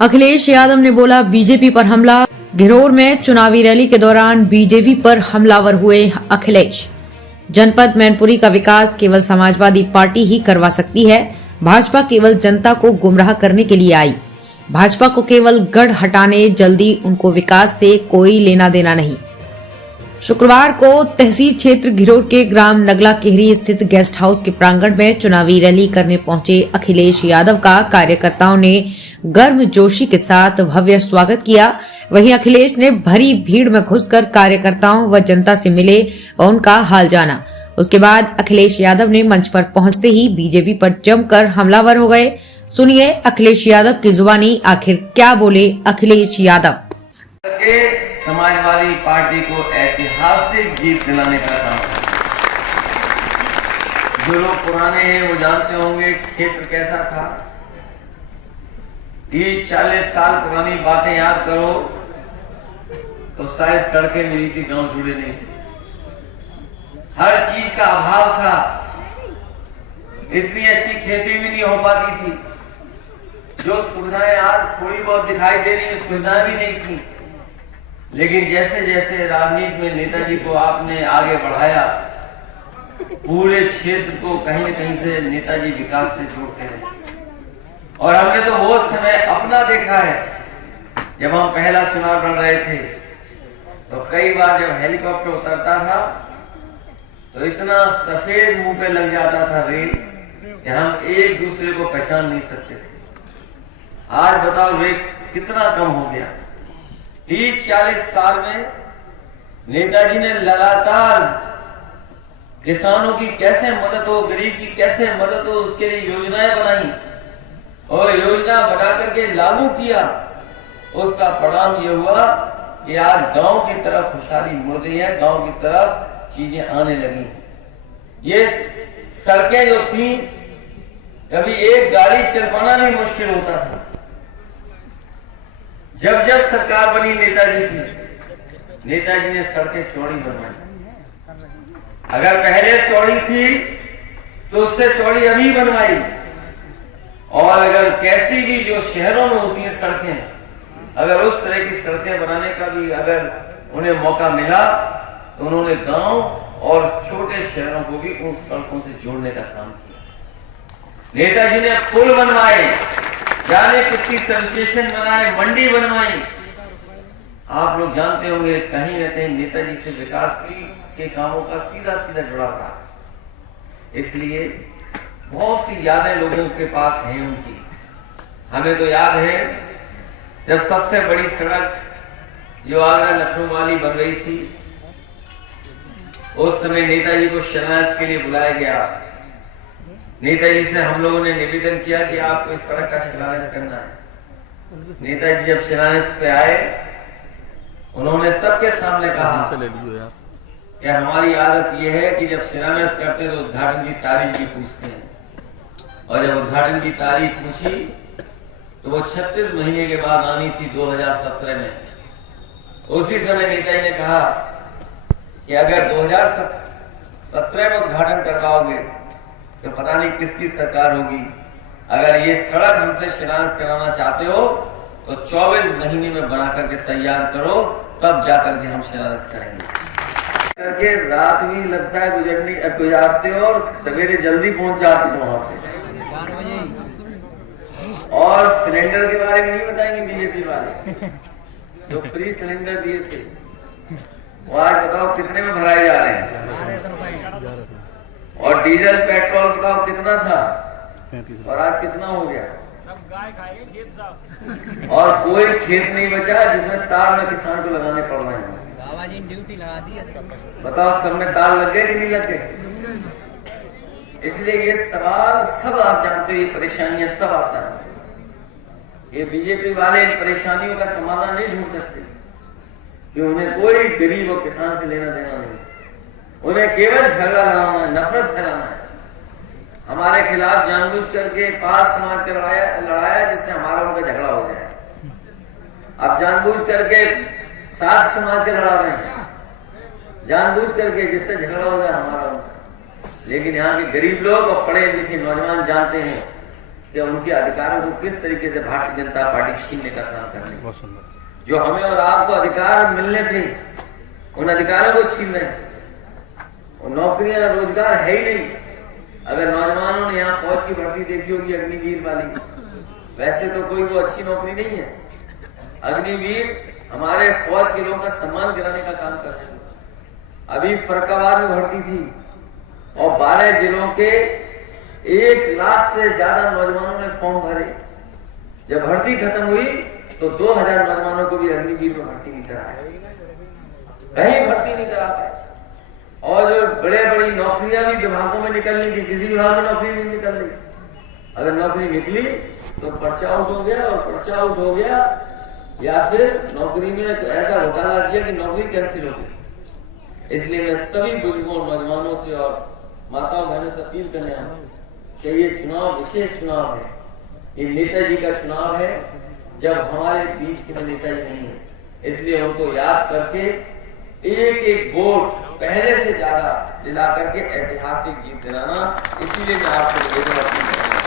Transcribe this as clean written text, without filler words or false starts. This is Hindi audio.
अखिलेश यादव ने बोला बीजेपी पर हमला। घिरोर में चुनावी रैली के दौरान बीजेपी पर हमलावर हुए अखिलेश। जनपद मैनपुरी का विकास केवल समाजवादी पार्टी ही करवा सकती है। भाजपा केवल जनता को गुमराह करने के लिए आई। भाजपा को केवल गढ़ हटाने जल्दी, उनको विकास से कोई लेना देना नहीं। शुक्रवार को तहसील क्षेत्र घिरोर के ग्राम नगला केहरी स्थित गेस्ट हाउस के प्रांगण में चुनावी रैली करने पहुंचे अखिलेश यादव का कार्यकर्ताओं ने गर्मजोशी के साथ भव्य स्वागत किया। वहीं अखिलेश ने भरी भीड़ में घुसकर कार्यकर्ताओं व जनता से मिले और उनका हाल जाना। उसके बाद अखिलेश यादव ने मंच पर पहुंचते ही बीजेपी पर जमकर हमलावर हो गए। सुनिए अखिलेश यादव की जुबानी आखिर क्या बोले अखिलेश यादव। समाजवादी पार्टी को ऐतिहासिक जीत दिलाने का काम है। जो लोग पुराने हैं वो जानते होंगे क्षेत्र कैसा था। 30-40 साल पुरानी बातें याद करो तो शायद सड़कें मिली थी, गांव जुड़े नहीं थे, हर चीज का अभाव था, इतनी अच्छी खेती भी नहीं हो पाती थी। जो सुविधाएं आज थोड़ी बहुत दिखाई दे रही है, सुविधाएं भी नहीं थी। लेकिन जैसे जैसे राजनीति में नेताजी को आपने आगे बढ़ाया, पूरे क्षेत्र को कहीं न कहीं से नेताजी विकास से जोड़ते रहे। और हमने तो वो समय अपना देखा है, जब हम पहला चुनाव लड़ रहे थे तो कई बार जब हेलीकॉप्टर उतरता था तो इतना सफेद मुंह पे लग जाता था रेल कि हम एक दूसरे को पहचान नहीं सकते थे। आज बताओ रेल कितना कम हो गया। 30-40 साल में नेताजी ने लगातार किसानों की कैसे मदद हो, गरीब की कैसे मदद हो, उसके लिए योजनाएं बनाई और योजना बना करके लागू किया। उसका परिणाम ये हुआ कि आज गांव की तरफ खुशहाली मुड़ गई है, गांव की तरफ चीजें आने लगी हैं। ये सड़कें जो थी, कभी एक गाड़ी चल पाना भी मुश्किल होता था। जब जब सरकार बनी नेताजी की, नेताजी ने सड़कें चौड़ी बनवाई। अगर पहले चौड़ी थी तो उससे चौड़ी अभी बनवाई। और अगर कैसी भी जो शहरों में होती हैं सड़कें, अगर उस तरह की सड़कें बनाने का भी अगर उन्हें मौका मिला तो उन्होंने गांव और छोटे शहरों को भी उन सड़कों से जोड़ने का काम किया। नेताजी ने पुल बनवाए, जाने कितनी सब स्टेशन बनाए, मंडी बनवाई। आप लोग जानते होंगे कहीं न कहीं नेताजी से विकास के कामों का सीधा सीधा जुड़ा था। इसलिए बहुत सी यादें लोगों के पास हैं उनकी। हमें तो याद है जब सबसे बड़ी सड़क जो आगरा लखनऊ वाली बन रही थी, उस समय नेताजी को शिलान्यास के लिए बुलाया गया। नेताजी से हम लोगों ने निवेदन किया कि आपको इस सड़क का शिलान्यास करना है। नेताजी जब शिलान्यास पे आए, उन्होंने सबके सामने कहा कि हमारी आदत यह है कि जब शिलान्यास करते हैं तो उद्घाटन की तारीख भी पूछते हैं। और जब उद्घाटन की तारीख पूछी तो वो 36 महीने के बाद आनी थी 2017 में। उसी समय नेताजी ने कहा कि अगर 2017 में उद्घाटन करवाओगे तो पता नहीं किसकी सरकार होगी। अगर ये सड़क हमसे शिलान्यास कराना चाहते हो तो 24 महीने में बना करके तैयार करो, तब जाकर के हम शिलान्यास करेंगे। करके रात भी लगता है गुजारते हो और सवेरे जल्दी पहुंच जाते हो वहां पे। और सिलेंडर के बारे में नहीं बताएंगे बीजेपी वाले, जो फ्री सिलेंडर दिए थे वो आज बताओ कितने में भराए जा रहे हैं। और डीजल पेट्रोल बताओ कितना था और आज कितना हो गया। और कोई खेत नहीं बचा जिसमें तार न किसान को लगाने पड़ रहे हैं। ड्यूटी लगा दी है। बताओ सब में तार लग गए कि नहीं लग गए। इसलिए ये सवाल सब आप जानते हो, ये परेशानियां सब आप जानते हो। ये बीजेपी वाले इन परेशानियों का समाधान नहीं ढूंढ सकते कि उन्हें कोई गरीब और किसान से लेना देना नहीं। उन्हें केवल झगड़ा लगाना है, नफरत फैलाना है। हमारे खिलाफ जानबूझ करके पास समाज का लड़ाया जिससे हमारा उनका झगड़ा हो जाए। अब जानबूझ करके सात समाज के लड़ा रहे हैं, जानबूझ करके जिससे झगड़ा हो जाए हमारा उनका। लेकिन यहाँ के गरीब लोग और पढ़े लिखे नौजवान जानते हैं कि उनके अधिकारों को किस तरीके से भारतीय जनता पार्टी छीनने का काम कर रही है। जो हमें और आपको अधिकार मिलने थे, उन अधिकारों को छीन रहे हैं। और नौकरियां, रोजगार है ही नहीं। अगर नौजवानों ने यहाँ फौज की भर्ती देखी होगी अग्निवीर वाली, वैसे तो कोई वो अच्छी नौकरी नहीं है। अग्निवीर हमारे फौज के लोगों का सम्मान गिराने का काम कर रहे हैं। अभी फरक्काबाद में भर्ती थी और 12 जिलों के 1 लाख से ज्यादा नौजवानों ने फॉर्म भरे। जब भर्ती खत्म हुई तो 2000 नौजवानों को भी अग्निवीर में भर्ती नहीं कराया, कहीं भर्ती नहीं करा पाए। और जो बड़ी नौकरियां भी विभागों में निकलनी थी, किसी विभाग में नौकरी नहीं निकल रही। अगर नौकरी निकली तो पर्चा आउट हो गया, और पर्चा आउट हो गया या फिर नौकरी में ऐसा घोटाला किया कि नौकरी कैंसिल हो गई। इसलिए मैं सभी बुजुर्गों, नौजवानों से और माताओं बहनों से अपील करने आया हूं कि ये चुनाव विशेष चुनाव है, ये नेताजी का चुनाव है, जब हमारे बीच के नेताजी नहीं है। इसलिए उनको याद करके एक एक वोट पहले से ज्यादा दिला करके ऐतिहासिक जीत दिलाना, इसीलिए मैं आपसे निवेदन करता हूं।